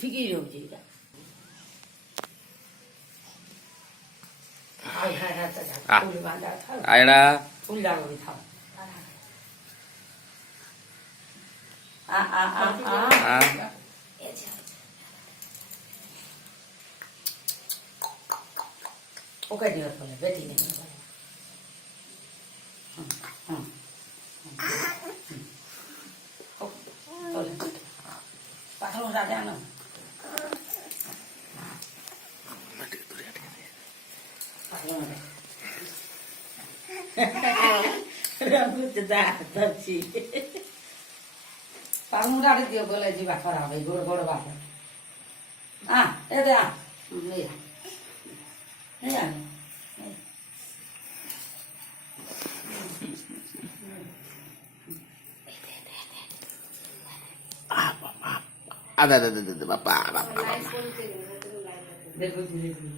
ঠিকই রয়েছে এটা। आयड़ा ফুল দাঁড়াবে থাম। ওকে দিবে বলে বেটি নেই বলে। পাঠানো রাজা না পারমুটারে দিও বলে ଯିବା ଖରାପ ଏଇ ଗୋଡ଼ ଗୋଡ଼ ବାଟ ଏବେ ada bapak ଦେଖୁଛି ଦେଖୁଛି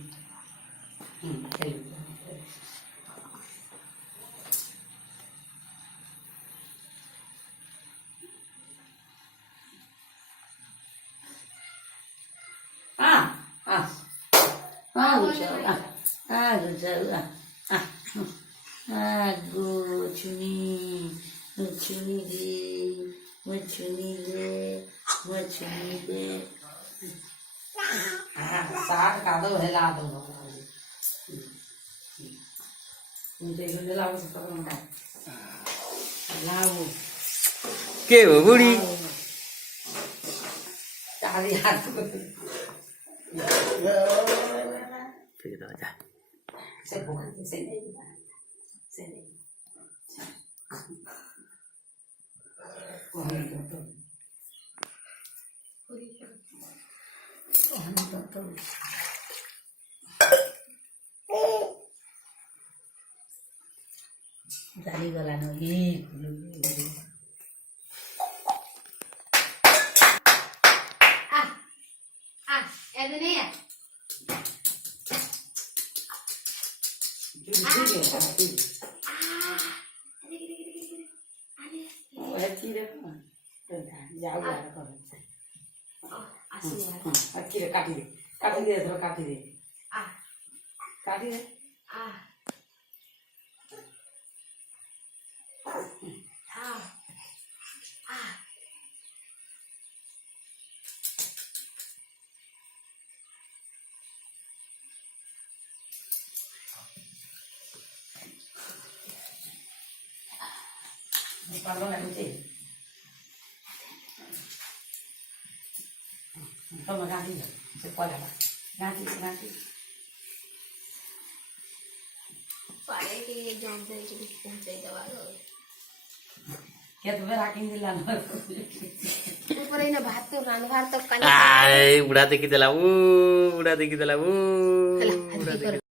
साठ का दो हिला दो के हो बुढ़ी जाली गला न काटी दे काटी दे काटी दे Kalau nanti, kalau nanti, sekolah lah, nanti. पारे के जानते हैं कि पहुंचे दवा लो क्या तुम्हें राखी दिला ना ऊपर ही ना भात तो रान भात तो आय बुढ़ा देखी दिला वो